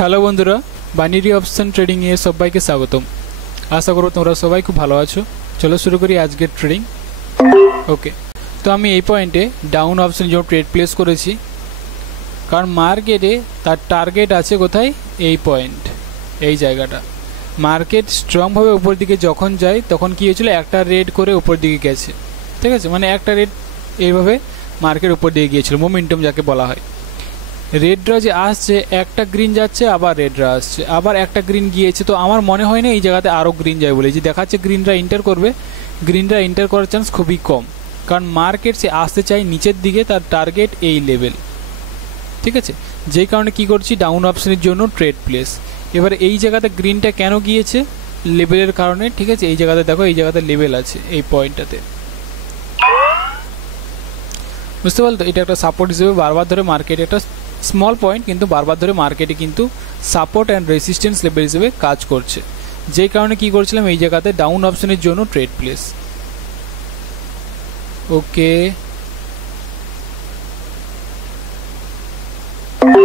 Hello বন্ধুরা, binary option trading এ সবাইকে স্বাগতম। আশা করব তোমরা সবাই খুব ভালো আছো। চলো শুরু করি আজকের ট্রেডিং। ওকে, তো আমি এই পয়েন্টে ডাউন অপশন জন্য ট্রেড প্লেস করেছি, কারণ মার্কেটে তার টার্গেট আছে কোথায়, এই পয়েন্ট, এই জায়গাটা। মার্কেট স্ট্রংভাবে উপর দিকে যখন যায় তখন কী হয়েছিল, একটা রেড করে উপর দিকে গেছে, ঠিক আছে, মানে একটা রেড এইভাবে মার্কেট উপর দিকে গিয়েছিল, মোমেন্টাম যাকে বলা হয়। রেডরা যে আসছে, একটা গ্রিন যাচ্ছে, আবার রেডরা আসছে, আবার একটা গ্রিন গিয়েছে। তো আমার মনে হয় না এই জায়গাতে আরও গ্রিন যায় বলে, যে দেখাচ্ছে গ্রিনরা এন্টার করবে, গ্রিনরা এন্টার করার চান্স খুবই কম, কারণ মার্কেট সে আসতে চায় নিচের দিকে, তার টার্গেট এই লেভেল, ঠিক আছে। যেই কারণে কি করছি, ডাউন অপশনের জন্য ট্রেড প্লেস। এবার এই জায়গাতে গ্রিনটা কেন গিয়েছে, লেভেলের কারণে, ঠিক আছে। এই জায়গাতে দেখো, এই জায়গাতে লেভেল আছে, এই পয়েন্টটাতে, বুঝতে পারলো তো। এটা একটা সাপোর্ট হিসেবে বারবার ধরে মার্কেটে, একটা স্মল পয়েন্ট কিন্তু বারবার ধরে মার্কেটে কিন্তু সাপোর্ট অ্যান্ড রেসিস্ট্যান্স লেভেল হিসেবে কাজ করছে। যেই কারণে কি করছিলাম, এই জায়গাতে ডাউন অপশনের জন্য ট্রেড প্লেস। ওকে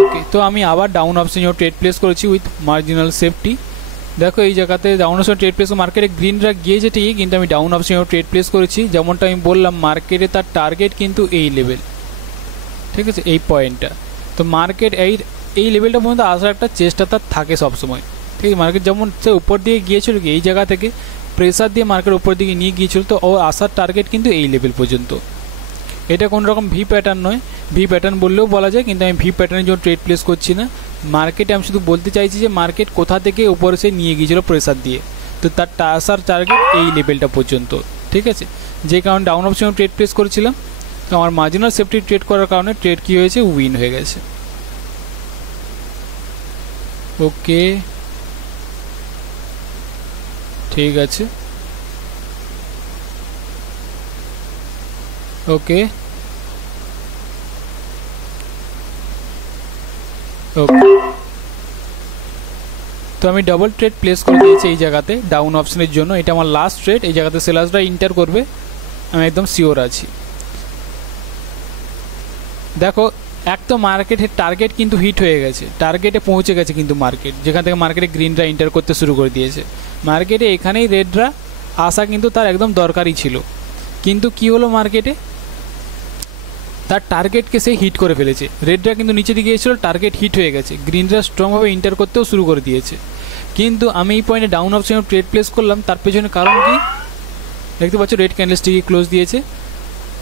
ওকে, তো আমি আবার ডাউন অপশনের জন্য ট্রেড প্লেস করেছি উইথ মার্জিনাল সেফটি। দেখো এই জায়গাতে ডাউন অপশন ট্রেড প্লেস, মার্কেটে গ্রিনরা গিয়েছে ঠিকই, কিন্তু আমি ডাউন অপশনে ট্রেড প্লেস করেছি। যেমনটা আমি বললাম, মার্কেটে তার টার্গেট কিন্তু এই লেভেল, ঠিক আছে, এই পয়েন্টটা। তো মার্কেট এই লেভেলটা পর্যন্ত আসার একটা চেষ্টা তার থাকে সবসময়, ঠিক আছে। মার্কেট যেমন সে উপর দিকে গিয়েছিল, এই জায়গা থেকে প্রেসার দিয়ে মার্কেট উপর দিকে নিয়ে গিয়েছিল, তো ও আসার টার্গেট কিন্তু এই লেভেল পর্যন্ত। এটা কোনো রকম ভি প্যাটার্ন নয়, ভি প্যাটার্ন বললেও বলা যায়, কিন্তু আমি ভি প্যাটার্নের জন্য ট্রেড প্লেস করছি না। মার্কেটে আমি শুধু বলতে চাইছি যে মার্কেট কোথা থেকে উপরে সে নিয়ে গিয়েছিল প্রেসার দিয়ে, তো তার আসার টার্গেট এই লেভেলটা পর্যন্ত, ঠিক আছে। যে কারণে ডাউন অপশনে ট্রেড প্লেস করেছিলাম, তো আমার মার্জিনাল সেফটি ট্রেড করার কারণে ট্রেড কী হয়েছে, উইন হয়ে গেছে। ওকে, ঠিক আছে। ওকে ওকে, তো আমি ডাবল ট্রেড প্লেস করে দিয়েছি এই জায়গাতে ডাউন অপশনের জন্য। এটা আমার লাস্ট ট্রেড, এই জায়গাতে সেলার্সরা ইন্টার করবে, আমি একদম শিওর আছি। দেখো, এক তো মার্কেটের টার্গেট কিন্তু হিট হয়ে গেছে, টার্গেটে পৌঁছে গেছে কিন্তু মার্কেট, যেখান থেকে মার্কেটে গ্রিনরা এন্টার করতে শুরু করে দিয়েছে। মার্কেটে এখানেই রেডরা আসা কিন্তু তার একদম দরকারই ছিল, কিন্তু কি হলো, মার্কেটে তার টার্গেটকে সে হিট করে ফেলেছে। রেডরা কিন্তু নিচে দিকে গিয়েছিল, টার্গেট হিট হয়ে গেছে, গ্রিনরা স্ট্রংভাবে এন্টার করতেও শুরু করে দিয়েছে। কিন্তু আমি এই পয়েন্টে ডাউন অপশনে ট্রেড প্লেস করলাম, তার পেছনে কারণ কি দেখতে পাচ্ছ, রেড ক্যান্ডেলস্টিকে ক্লোজ দিয়েছে।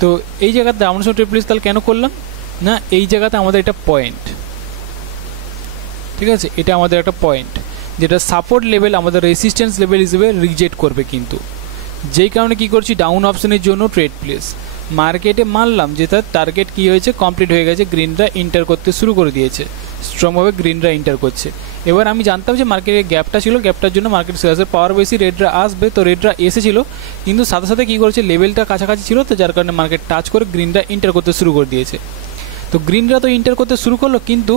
তো এই জায়গাতে ডাউন অপশনে ট্রেড প্লেস তাহলে কেন করলাম না, এই জায়গাতে আমাদের একটা পয়েন্ট, ঠিক আছে, এটা আমাদের একটা পয়েন্ট যেটা সাপোর্ট লেভেল, আমাদের রেসিস্ট্যান্স লেভেল হিসেবে রিজেক্ট করবে কিন্তু। যেই কারণে কি করছি, ডাউন অপশনের জন্য ট্রেড প্লেস। মার্কেটে মানলাম যে তার টার্গেট কী হয়েছে, কমপ্লিট হয়ে গেছে, গ্রিনরা এন্টার করতে শুরু করে দিয়েছে, স্ট্রংভাবে গ্রিনরা এন্টার করছে। এবার আমি জানতাম যে মার্কেটে গ্যাপটা ছিল, গ্যাপটার জন্য মার্কেট সেলার্সের পাওয়ার বেশি, রেডরা আসবে, তো রেডরা এসেছিল, কিন্তু সাথে সাথে কী করেছে, লেভেলটা কাছাকাছি ছিল, তো যার কারণে মার্কেট টাচ করে গ্রিনরা এন্টার করতে শুরু করে দিয়েছে। তো গ্রিনরা তো এন্টার করতে শুরু করলো, কিন্তু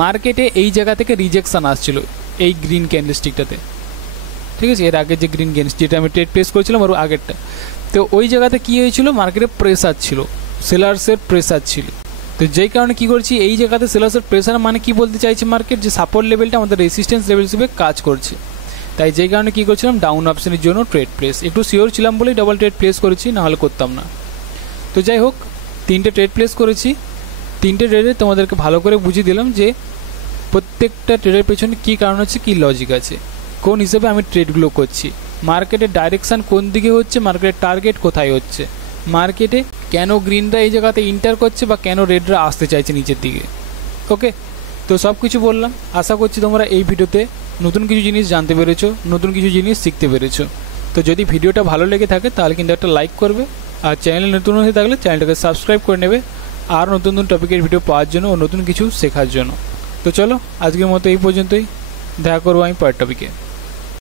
মার্কেটে এই জায়গা থেকে রিজেকশান আসছিল এই গ্রিন ক্যান্ডেলস্টিকটাতে, ঠিক আছে। এর আগে যে গ্রিন ক্যান্ডেল, যেটা আমি ট্রেড প্লেস করেছিলাম ওর আগেরটা, তো ওই জায়গাতে কী হয়েছিল, মার্কেটে প্রেসার ছিল, সেলার্সের প্রেসার ছিল। তো যেই কারণে কী করছি, এই জায়গাতে সেলার্সের প্রেসার মানে কি বলতে চাইছে মার্কেট, যে সাপোর্ট লেভেলটা আমাদের রেসিস্ট্যান্স লেভেল হিসেবে কাজ করছে। তাই যেই কারণে কী করছিলাম, ডাউন অপশনের জন্য ট্রেড প্লেস। একটু শিওর ছিলাম বলেই ডাবল ট্রেড প্লেস করেছি, নাহলে করতাম না। তো যাই হোক, 3টে ট্রেড প্লেস করেছি, 3টে ট্রেডে তোমাদেরকে ভালো করে বুঝিয়ে দিলাম যে প্রত্যেকটা ট্রেডের পেছনে কী কারণ আছে, কী লজিক আছে, কোন হিসেবে আমি ট্রেডগুলো করছি, মার্কেটের ডাইরেকশান কোন দিকে হচ্ছে, মার্কেটের টার্গেট কোথায় হচ্ছে, মার্কেটে কেন গ্রিনরা এই জায়গাতে ইন্টার করছে বা কেন রেডরা আসতে চাইছে নিচের দিকে। ওকে, তো সব কিছু বললাম। আশা করছি তোমরা এই ভিডিওতে নতুন কিছু জিনিস জানতে পেরেছো, নতুন কিছু জিনিস শিখতে পেরেছো। তো যদি ভিডিওটা ভালো লেগে থাকে তাহলে কিন্তু একটা লাইক করবে, আর চ্যানেলে নতুন হয়ে থাকলে চ্যানেলটাকে সাবস্ক্রাইব করে নেবে, আর নতুন নতুন টপিকের ভিডিও পাওয়ার জন্য ও নতুন কিছু শেখার জন্য। তো চলো, আজকের মতো এই পর্যন্তই, দেখা করবো আমি পরের টপিকে।